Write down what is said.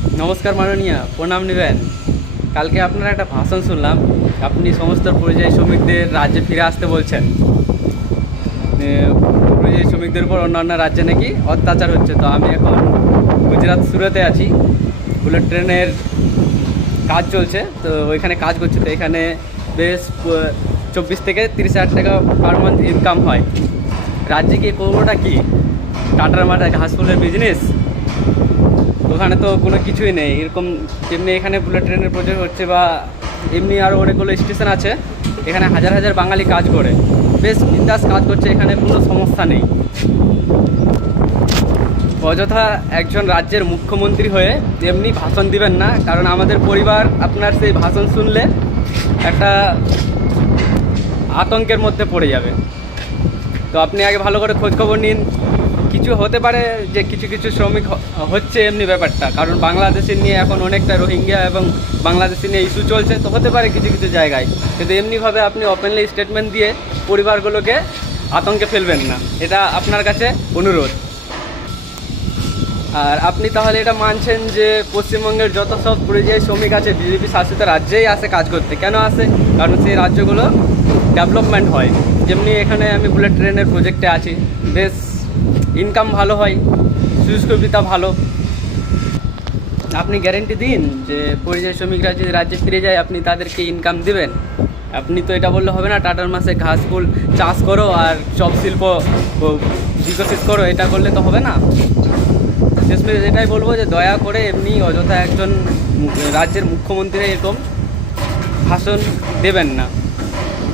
নমস্কার মাননীয়া, প্রণাম নেবেন। কালকে আপনারা একটা ভাষণ শুনলাম, আপনি সমস্ত পরিযায়ী শ্রমিকদের রাজ্যে ফিরে আসতে বলছেন। পরিযায়ী শ্রমিকদের উপর অন্যান্য রাজ্যে নাকি অত্যাচার হচ্ছে। তো আমি এখন গুজরাট সুরতে আছি, বুলেট ট্রেনের কাজ চলছে, তো ওইখানে কাজ করছে। তো এখানে বেশ চব্বিশ থেকে তিরিশ হাজার টাকা পার মান্থ ইনকাম হয়। রাজ্যে গিয়ে করবোটা কি? টাটার মাথায় ঘাস ফুলের বিজনেস ওখানে তো কোনো কিছুই নেই। এরকম যেমনি এখানে বুলেট ট্রেনের প্রজেক্ট হচ্ছে বা এমনি আরও অনেকগুলো স্টেশন আছে, এখানে হাজার হাজার বাঙালি কাজ করে। বেশ বিন্দাস কাজ করছে, এখানে কোনো সমস্যা নেই। অযথা একজন রাজ্যের মুখ্যমন্ত্রী হয়ে এমনি ভাষণ দিবেন না, কারণ আমাদের পরিবার আপনার সেই ভাষণ শুনলে একটা আতঙ্কের মধ্যে পড়ে যাবে। তো আপনি আগে ভালো করে খোঁজখবর নিন। কিছু হতে পারে যে কিছু কিছু শ্রমিক হচ্ছে এমনি ব্যাপারটা। কারণ বাংলাদেশের নিয়ে এখন অনেকটা রোহিঙ্গা এবং বাংলাদেশি নিয়ে ইস্যু চলছে, তো হতে পারে কিছু কিছু জায়গায়। কিন্তু এমনিভাবে আপনি ওপেনলি স্টেটমেন্ট দিয়ে পরিবারগুলোকে আতঙ্কে ফেলবেন না। এটা আপনার কাছে অনুরোধ। আর আপনি তাহলে এটা মানছেন যে পশ্চিমবঙ্গের যত সব পরিযায়ী শ্রমিক আছে, বিজেপি শাসিত রাজ্যেই আসে কাজ করতে। কেন আসে? কারণ সেই রাজ্যগুলো ডেভেলপমেন্ট হয়। যেমনি এখানে আমি বুলেট ট্রেনের প্রজেক্টে আছি। বেশ ইনকাম ভালো হয় সুবিধা ভালো। আপনি গ্যারেন্টি দিন যে পরিযায়ী শ্রমিকরা যদি রাজ্যে ফিরে যায়, আপনি তাদেরকে ইনকাম দিবেন। আপনি তো এটা বললে হবে না, টাটার মাসে ঘাস ফুল চাষ করো আর চপ শিল্প বিকশিত করো, এটা করলে তো হবে না। শেষমেশ এটাই বলব যে দয়া করে এমনি অযথা একজন রাজ্যের মুখ্যমন্ত্রী এরকম ভাষণ দেবেন না।